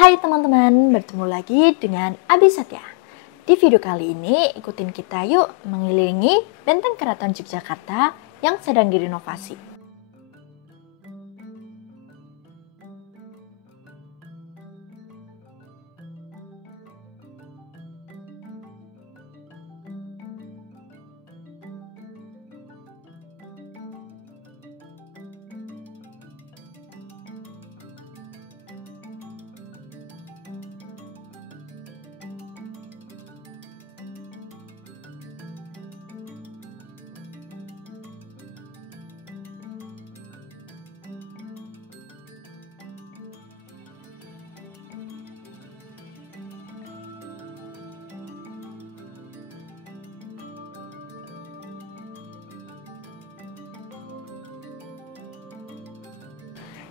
Hai teman-teman, bertemu lagi dengan Abi Satya. Di video kali ini, ikutin kita yuk mengelilingi Benteng Keraton Yogyakarta yang sedang direnovasi.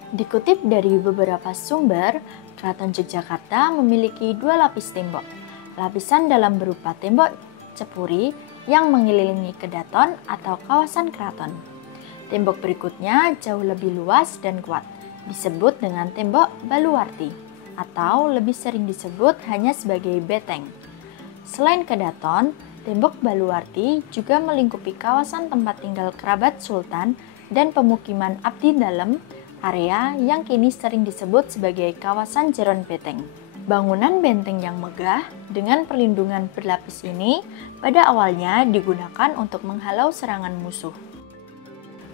Dikutip dari beberapa sumber, Keraton Yogyakarta memiliki dua lapis tembok. Lapisan dalam berupa tembok cepuri yang mengelilingi kedaton atau kawasan keraton. Tembok berikutnya jauh lebih luas dan kuat, disebut dengan tembok baluwarti, atau lebih sering disebut hanya sebagai beteng. Selain kedaton, tembok baluwarti juga melingkupi kawasan tempat tinggal kerabat sultan dan pemukiman abdi dalam, area yang kini sering disebut sebagai kawasan Jeron Beteng. Bangunan benteng yang megah dengan perlindungan berlapis ini pada awalnya digunakan untuk menghalau serangan musuh.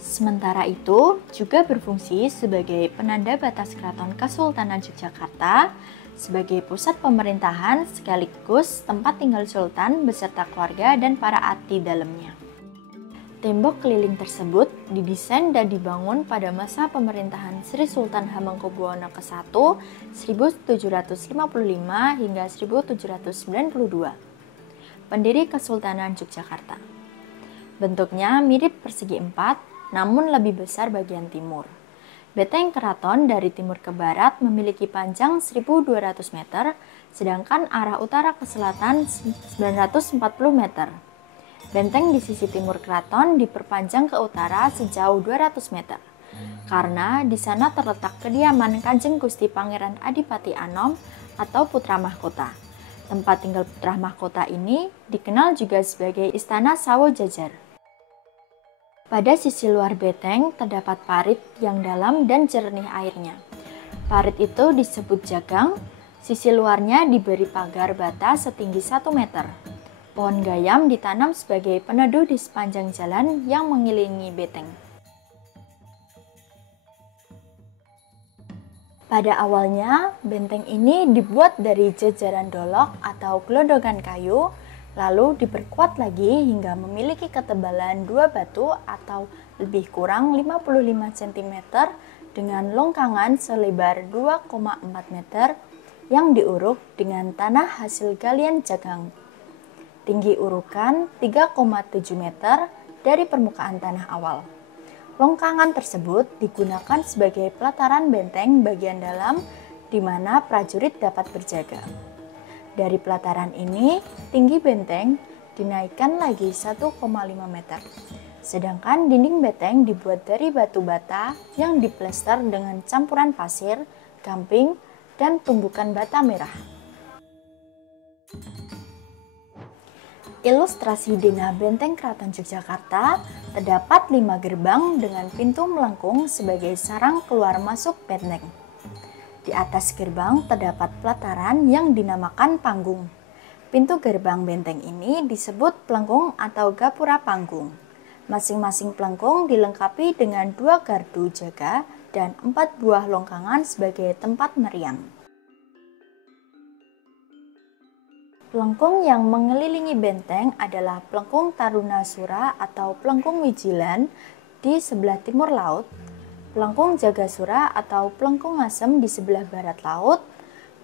Sementara itu juga berfungsi sebagai penanda batas Keraton Kesultanan Yogyakarta sebagai pusat pemerintahan sekaligus tempat tinggal sultan beserta keluarga dan para abdi dalamnya. Tembok keliling tersebut didesain dan dibangun pada masa pemerintahan Sri Sultan Hamengkubuwono ke-1 1755 hingga 1792. Pendiri Kesultanan Yogyakarta. Bentuknya mirip persegi empat, namun lebih besar bagian timur. Beteng keraton dari timur ke barat memiliki panjang 1.200 meter, sedangkan arah utara ke selatan 940 meter. Benteng di sisi timur keraton diperpanjang ke utara sejauh 200 meter, karena di sana terletak kediaman Kanjeng Gusti Pangeran Adipati Anom atau Putra Mahkota. Tempat tinggal Putra Mahkota ini dikenal juga sebagai Istana Sawo Jajar. Pada sisi luar beteng terdapat parit yang dalam dan jernih airnya. Parit itu disebut jagang, sisi luarnya diberi pagar bata setinggi 1 meter. Pohon gayam ditanam sebagai peneduh di sepanjang jalan yang mengelilingi beteng. Pada awalnya, benteng ini dibuat dari jajaran dolok atau gelondongan kayu, lalu diperkuat lagi hingga memiliki ketebalan 2 batu atau lebih kurang 55 cm dengan longkangan selebar 2,4 meter yang diuruk dengan tanah hasil galian jagang. Tinggi urukan 3,7 meter dari permukaan tanah awal. Longkangan tersebut digunakan sebagai pelataran benteng bagian dalam di mana prajurit dapat berjaga. Dari pelataran ini, tinggi benteng dinaikkan lagi 1,5 meter. Sedangkan dinding benteng dibuat dari batu bata yang diplester dengan campuran pasir, gamping, dan tumbukan bata merah. Ilustrasi denah Benteng Keraton Yogyakarta terdapat 5 gerbang dengan pintu melengkung sebagai sarang keluar masuk benteng. Di atas gerbang terdapat pelataran yang dinamakan panggung. Pintu gerbang benteng ini disebut pelengkung atau gapura panggung. Masing-masing pelengkung dilengkapi dengan 2 gardu jaga dan 4 buah longkangan sebagai tempat meriam. Pelengkung yang mengelilingi benteng adalah pelengkung Tarunasura atau pelengkung Wijilan di sebelah timur laut, pelengkung Jagasura atau pelengkung Ngasem di sebelah barat laut,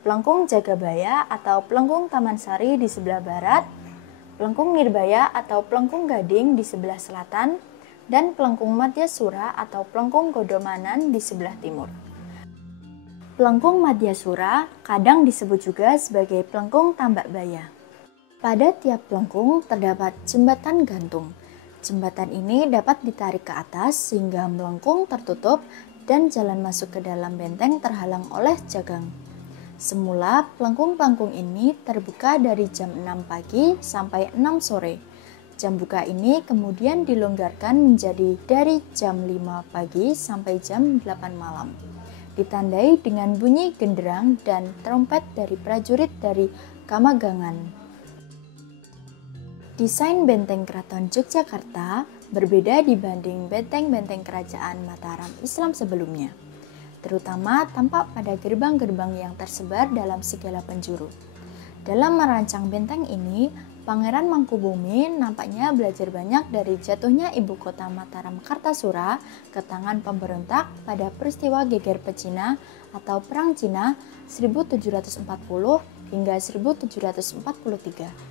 pelengkung Jagabaya atau pelengkung Tamansari di sebelah barat, pelengkung Nirbaya atau pelengkung Gading di sebelah selatan, dan pelengkung Madyasura atau pelengkung Godomanan di sebelah timur. Pelengkung Madyasura kadang disebut juga sebagai pelengkung Tambakbaya. Pada tiap pelengkung terdapat jembatan gantung. Jembatan ini dapat ditarik ke atas sehingga melengkung tertutup dan jalan masuk ke dalam benteng terhalang oleh jagang. Semula, pelengkung-pelengkung ini terbuka dari jam 6 pagi sampai 6 sore. Jam buka ini kemudian dilonggarkan menjadi dari jam 5 pagi sampai jam 8 malam. Ditandai dengan bunyi genderang dan trompet dari prajurit dari Kamagangan. Desain benteng Keraton Yogyakarta berbeda dibanding benteng-benteng kerajaan Mataram Islam sebelumnya, terutama tampak pada gerbang-gerbang yang tersebar dalam segala penjuru. Dalam merancang benteng ini, Pangeran Mangkubumi nampaknya belajar banyak dari jatuhnya ibu kota Mataram Kartasura ke tangan pemberontak pada peristiwa Geger Pecina atau Perang Cina 1740 hingga 1743.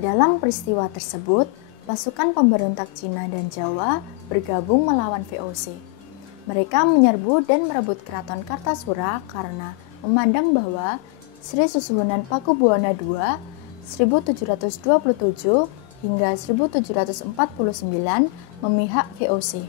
Dalam peristiwa tersebut, pasukan pemberontak Cina dan Jawa bergabung melawan VOC. Mereka menyerbu dan merebut Keraton Kartasura karena memandang bahwa Sri Susuhunan Pakubuwana II 1727 hingga 1749 memihak VOC.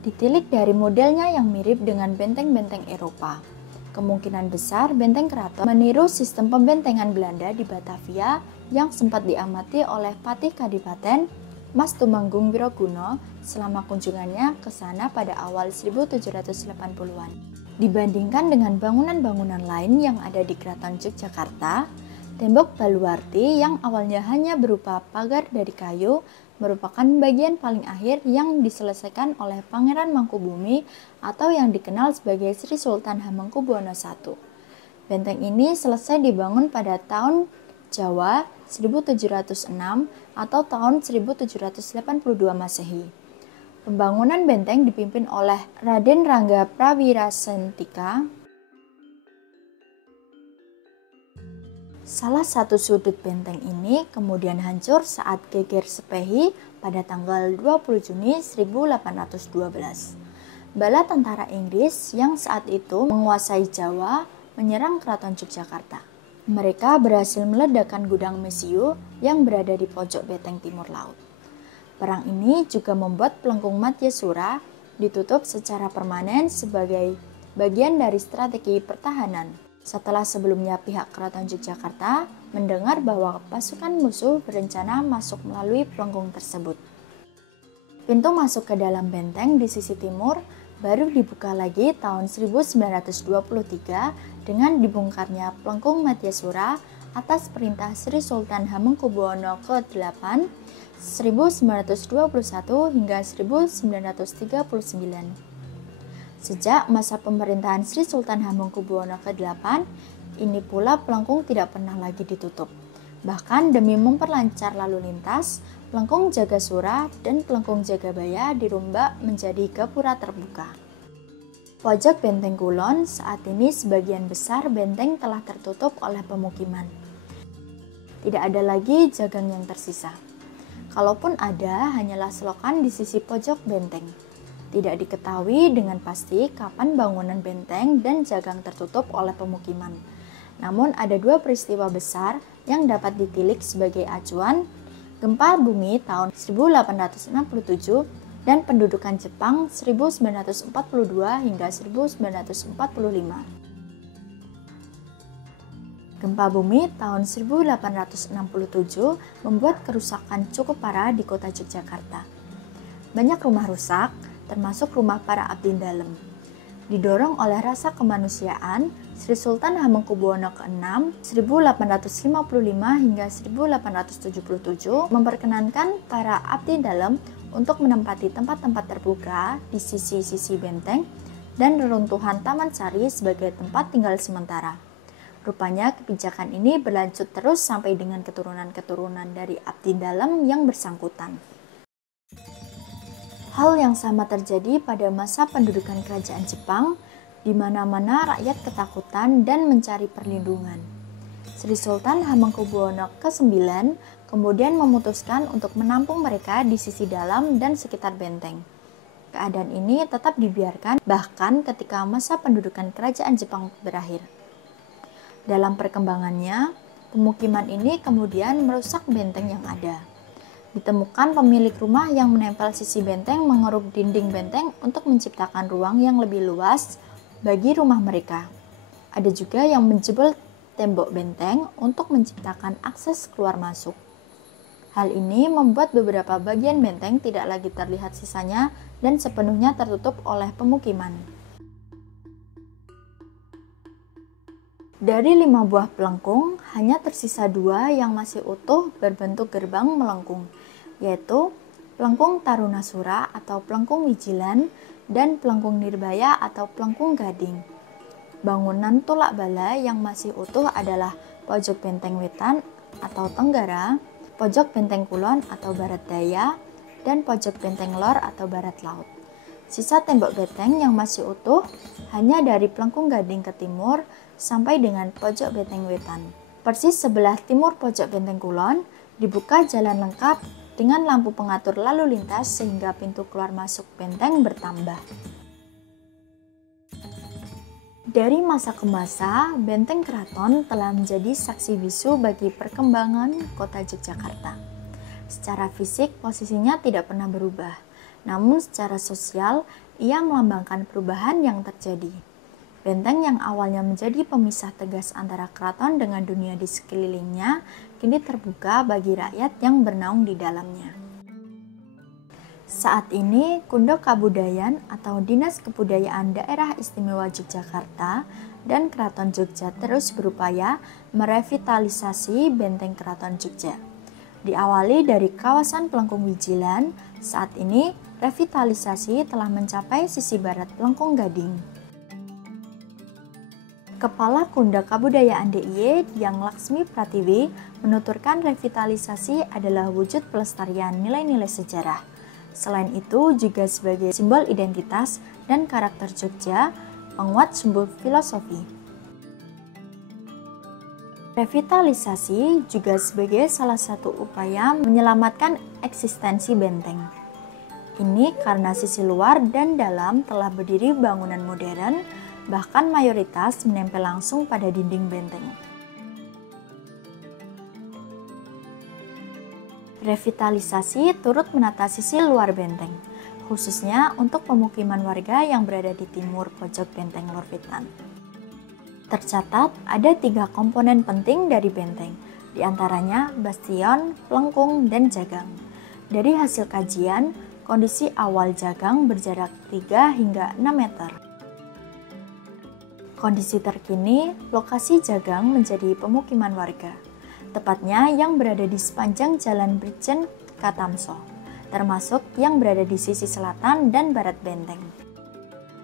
Ditilik dari modelnya yang mirip dengan benteng-benteng Eropa, kemungkinan besar benteng keraton meniru sistem pembentengan Belanda di Batavia yang sempat diamati oleh Patih Kadipaten Mas Tumanggung Wiroguno selama kunjungannya ke sana pada awal 1780-an. Dibandingkan dengan bangunan-bangunan lain yang ada di Keraton Yogyakarta, tembok Baluarti yang awalnya hanya berupa pagar dari kayu merupakan bagian paling akhir yang diselesaikan oleh Pangeran Mangkubumi atau yang dikenal sebagai Sri Sultan Hamengkubuwono I. Benteng ini selesai dibangun pada tahun Jawa 1706 atau tahun 1782 Masehi. Pembangunan benteng dipimpin oleh Raden Rangga Prawirasentika. Salah satu sudut benteng ini kemudian hancur saat Geger Sepehi pada tanggal 20 Juni 1812. Bala tentara Inggris yang saat itu menguasai Jawa menyerang Keraton Yogyakarta. Mereka berhasil meledakkan gudang Mesiu yang berada di pojok benteng timur laut. Perang ini juga membuat pelengkung Matyasura ditutup secara permanen sebagai bagian dari strategi pertahanan. Setelah sebelumnya pihak Keraton Yogyakarta mendengar bahwa pasukan musuh berencana masuk melalui pelengkung tersebut. Pintu masuk ke dalam benteng di sisi timur baru dibuka lagi tahun 1923 dengan dibongkarnya pelengkung Matyasura atas perintah Sri Sultan Hamengkubuwono ke-8 1921 hingga 1939. Sejak masa pemerintahan Sri Sultan Hamengkubuwono ke-8, ini pula pelengkung tidak pernah lagi ditutup. Bahkan demi memperlancar lalu lintas, pelengkung Jagasura dan pelengkung Jagabaya dirombak menjadi gapura terbuka. Pojok benteng kulon saat ini sebagian besar benteng telah tertutup oleh pemukiman. Tidak ada lagi jagang yang tersisa. Kalaupun ada, hanyalah selokan di sisi pojok benteng. Tidak diketahui dengan pasti kapan bangunan benteng dan jagang tertutup oleh pemukiman. Namun ada dua peristiwa besar yang dapat ditilik sebagai acuan: gempa bumi tahun 1867 dan pendudukan Jepang 1942 hingga 1945. Gempa bumi tahun 1867 membuat kerusakan cukup parah di kota Yogyakarta. Banyak rumah rusak, termasuk rumah para abdi dalem. Didorong oleh rasa kemanusiaan, Sri Sultan Hamengkubuwono ke-6 1855 hingga 1877 memperkenankan para abdi dalem untuk menempati tempat-tempat terbuka di sisi-sisi benteng dan reruntuhan Taman Sari sebagai tempat tinggal sementara. Rupanya kebijakan ini berlanjut terus sampai dengan keturunan-keturunan dari abdi dalem yang bersangkutan. Hal yang sama terjadi pada masa pendudukan kerajaan Jepang, di mana-mana rakyat ketakutan dan mencari perlindungan. Sri Sultan Hamengkubuwono ke-9 kemudian memutuskan untuk menampung mereka di sisi dalam dan sekitar benteng. Keadaan ini tetap dibiarkan bahkan ketika masa pendudukan kerajaan Jepang berakhir. Dalam perkembangannya, pemukiman ini kemudian merusak benteng yang ada. Ditemukan pemilik rumah yang menempel sisi benteng mengeruk dinding benteng untuk menciptakan ruang yang lebih luas bagi rumah mereka. Ada juga yang menjebol tembok benteng untuk menciptakan akses keluar masuk. Hal ini membuat beberapa bagian benteng tidak lagi terlihat sisanya dan sepenuhnya tertutup oleh pemukiman. Dari 5 buah pelengkung, hanya tersisa 2 yang masih utuh berbentuk gerbang melengkung, yaitu pelengkung Tarunasura atau pelengkung Wijilan dan pelengkung Nirbaya atau pelengkung Gading. Bangunan tulak bala yang masih utuh adalah pojok benteng wetan atau tenggara, pojok benteng kulon atau barat daya, dan pojok benteng lor atau barat laut. Sisa tembok benteng yang masih utuh hanya dari pelengkung Gading ke timur sampai dengan pojok benteng wetan. Persis sebelah timur pojok benteng kulon dibuka jalan lengkap dengan lampu pengatur lalu lintas sehingga pintu keluar masuk benteng bertambah. Dari masa ke masa, benteng keraton telah menjadi saksi bisu bagi perkembangan kota Yogyakarta. Secara fisik, posisinya tidak pernah berubah, namun secara sosial, ia melambangkan perubahan yang terjadi. Benteng yang awalnya menjadi pemisah tegas antara keraton dengan dunia di sekelilingnya, kini terbuka bagi rakyat yang bernaung di dalamnya. Saat ini, Kundo Kabudayan atau Dinas Kebudayaan Daerah Istimewa Yogyakarta dan Keraton Jogja terus berupaya merevitalisasi benteng Keraton Jogja. Diawali dari kawasan Pelengkung Wijilan, saat ini revitalisasi telah mencapai sisi barat Pelengkung Gading. Kepala Kundo Kabudayaan DIY Dyang Laksmi Pratiwi menuturkan revitalisasi adalah wujud pelestarian nilai-nilai sejarah. Selain itu juga sebagai simbol identitas dan karakter Jogja, penguat sumber filosofi. Revitalisasi juga sebagai salah satu upaya menyelamatkan eksistensi benteng. Ini karena sisi luar dan dalam telah berdiri bangunan modern, bahkan mayoritas menempel langsung pada dinding benteng. Revitalisasi turut menata sisi luar benteng, khususnya untuk pemukiman warga yang berada di timur pojok benteng Lor Wetan. Tercatat ada 3 komponen penting dari benteng, diantaranya bastion, pelengkung, dan jagang. Dari hasil kajian, kondisi awal jagang berjarak 3 hingga 6 meter. Kondisi terkini, lokasi jagang menjadi pemukiman warga, tepatnya yang berada di sepanjang Jalan Brigjen Katamso, termasuk yang berada di sisi selatan dan barat benteng.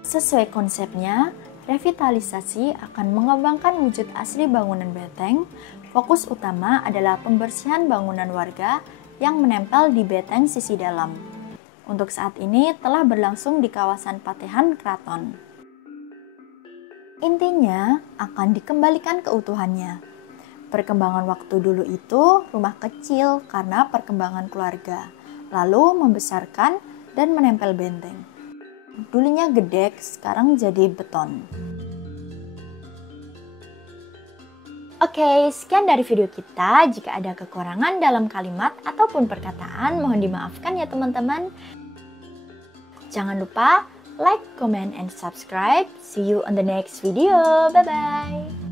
Sesuai konsepnya, revitalisasi akan mengembangkan wujud asli bangunan benteng. Fokus utama adalah pembersihan bangunan warga yang menempel di benteng sisi dalam. Untuk saat ini telah berlangsung di kawasan Patehan Keraton. Intinya akan dikembalikan keutuhannya. Perkembangan waktu dulu itu rumah kecil karena perkembangan keluarga, lalu membesarkan dan menempel benteng. Dulunya gedek, sekarang jadi beton. Oke, sekian dari video kita. Jika ada kekurangan dalam kalimat ataupun perkataan, mohon dimaafkan ya teman-teman. Jangan lupa like, comment, and subscribe. See you on the next video. Bye-bye.